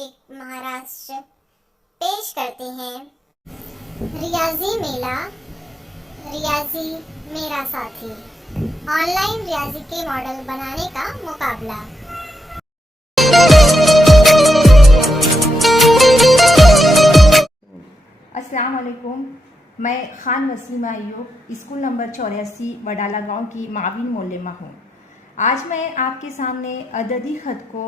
District Maharashtra पेश करते हैं रियाजी मेला, रियाजी मेरा साथी, ऑनलाइन रियाजी के मॉडल बनाने का मुकाबला। अस्सलाम वालेकुम। मैं खान वसीम अयूब स्कूल नंबर 84 वडाला गांव की माविन मोल्लेमा हूँ। आज मैं आपके सामने अददी ख़त को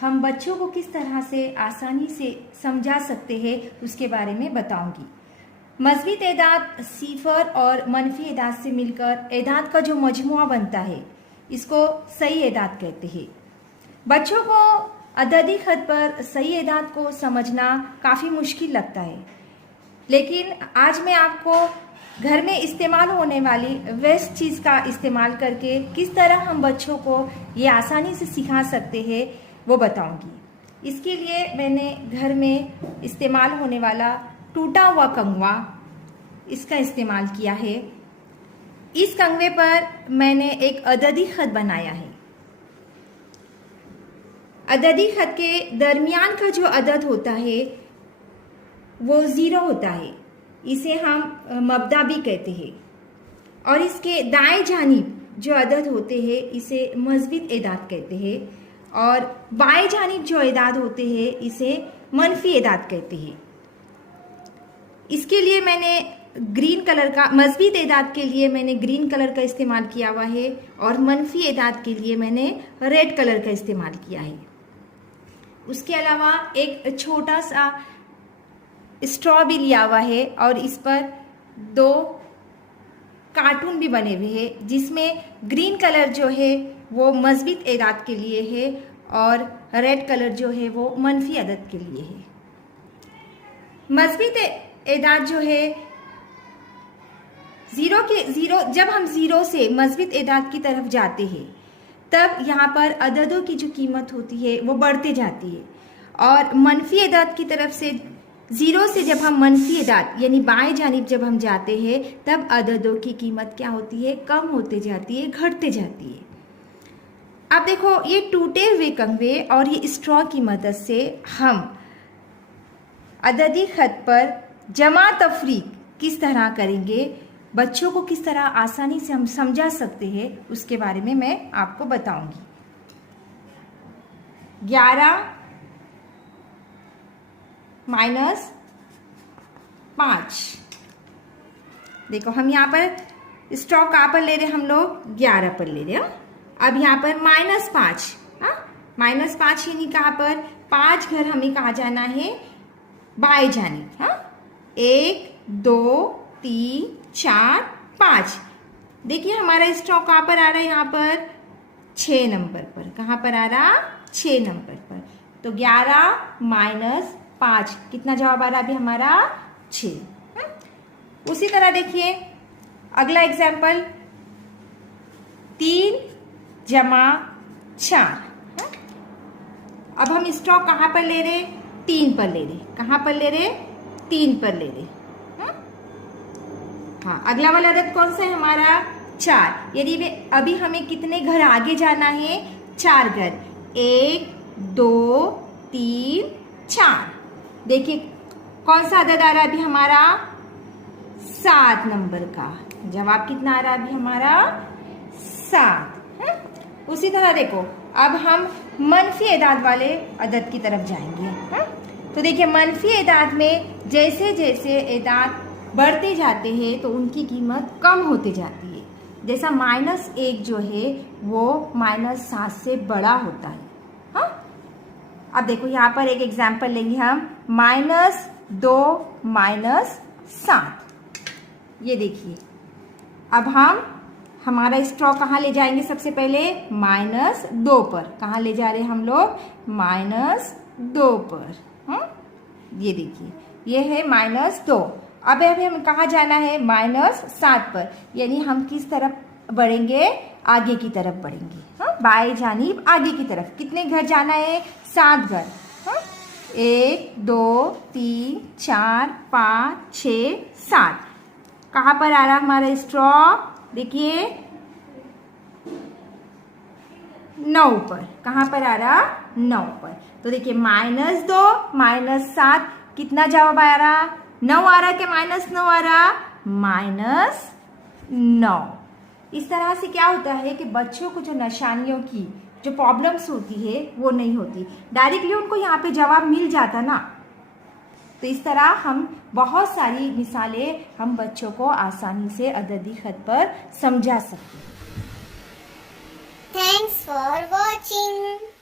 हम बच्चों को किस तरह से आसानी से समझा सकते हैं उसके बारे में बताऊंगी। मज़बूत एदाद सिफर और मनफी एदाद से मिलकर एदाद का जो मजमुआ बनता है इसको सही एदाद कहते हैं। बच्चों को अददी ख़त पर सही एदाद को समझना काफ़ी मुश्किल लगता है, लेकिन आज मैं आपको घर में इस्तेमाल होने वाली वेस्ट चीज़ का इस्तेमाल करके किस तरह हम बच्चों को ये आसानी से सिखा सकते हैं वो बताऊंगी। इसके लिए मैंने घर में इस्तेमाल होने वाला टूटा हुआ कंगवा इसका इस्तेमाल किया है। इस कंगवे पर मैंने एक अददी ख़त बनाया है। अददी ख़त के दरमियान का जो अदद होता है वो 0 होता है, इसे हम मब्दा भी कहते हैं। और इसके दाएं जानिब जो अदद होते हैं इसे मज़बूत एदाद कहते हैं, और बाएं जानिब जो एदाद होते हैं इसे मनफी एदाद कहते हैं। इसके लिए मैंने ग्रीन कलर का, मज़बूत एदाद के लिए मैंने ग्रीन कलर का इस्तेमाल किया हुआ है, और मनफी एदाद के लिए मैंने रेड कलर का इस्तेमाल किया है। उसके अलावा एक छोटा सा स्ट्रॉ भी लिया हुआ है, और इस पर 2 कार्टून भी बने हुए हैं, जिसमें ग्रीन कलर जो है वो मज़बूत एदाद के लिए है और रेड कलर जो है वो मनफी अदद के लिए है। मज़बूत एदाद जो है 0 जब हम 0 से मज़बूत एदाद की तरफ जाते हैं तब यहाँ पर अददों की जो कीमत होती है वो बढ़ते जाती है, और मनफी एदाद की तरफ से 0 से जब हम मनफी एदाद यानी बाएं जानिब जब हम जाते हैं तब अददों की कीमत क्या होती है, कम होते जाती है, घटते जाती है। अब देखो, ये टूटे हुए कंगवे और ये स्ट्रॉ की मदद से हम अददी ख़त पर जमा तफरीक किस तरह करेंगे, बच्चों को किस तरह आसानी से हम समझा सकते हैं उसके बारे में मैं आपको बताऊंगी। 11 माइनस 5। देखो, हम यहाँ पर स्ट्रॉ कहाँ पर ले रहे हैं, हम लोग 11 पर ले रहे हैं। अब यहाँ पर -5, -5 यानी कहाँ पर 5 घर हमें कहाँ जाना है, बाएं जानिब। 1 2 3 4 5। देखिए हमारा स्ट्रॉ कहाँ पर आ रहा है, यहाँ पर 6 नंबर पर। कहाँ पर आ रहा, 6 नंबर पर। तो 11 माइनस 5 कितना जवाब आ रहा है अभी हमारा, 6। उसी तरह देखिए अगला एग्जाम्पल, 3 जमा 4। अब हम स्ट्रॉ कहाँ पर ले रहे, 3 पर ले रहे। कहाँ पर ले रहे, 3 पर ले रहे। हाँ, अगला वाला अदद कौन सा है हमारा, 4। यदि अभी हमें कितने घर आगे जाना है, 4 घर। 1 2 3 4। देखिए कौन सा अदद आ रहा है अभी हमारा, 7 नंबर का। जवाब कितना आ रहा है अभी हमारा, 7। उसी तरह देखो, अब हम मनफी एदाद वाले अदद की तरफ जाएंगे। तो देखिए मनफी एदाद में जैसे जैसे एदाद बढ़ते जाते हैं तो उनकी कीमत कम होते जाती है। जैसा -1 जो है वो -7 से बड़ा होता है। अब देखो यहाँ पर एक एग्जाम्पल लेंगे हम, -2 -7। ये देखिए, अब हम हमारा स्ट्रॉ कहाँ ले जाएंगे, सबसे पहले -2 पर। कहाँ ले जा रहे हैं हम लोग, -2 पर। ये देखिए, ये है -2। अब अभी हम कहाँ जाना है, -7 पर। यानी हम किस तरफ बढ़ेंगे, आगे की तरफ बढ़ेंगे। बाएं जानिब आगे की तरफ। कितने घर जाना है, 7 घर। 1 2 3 4 5 6 7। कहाँ पर आ रहा हमारा स्ट्रॉ, देखिए 9 पर। कहाँ पर आ रहा? 9 पर। तो देखिए -2 -7 कितना जवाब आ रहा? 9 आ रहा कि -9 आ रहा? -9। इस तरह से क्या होता है कि बच्चों को जो निशानियों की जो प्रॉब्लम्स होती है वो नहीं होती, डायरेक्टली उनको यहाँ पे जवाब मिल जाता ना। तो इस तरह हम बहुत सारी मिसालें हम बच्चों को आसानी से अददी खत पर समझा सकते हैं। Thanks for watching.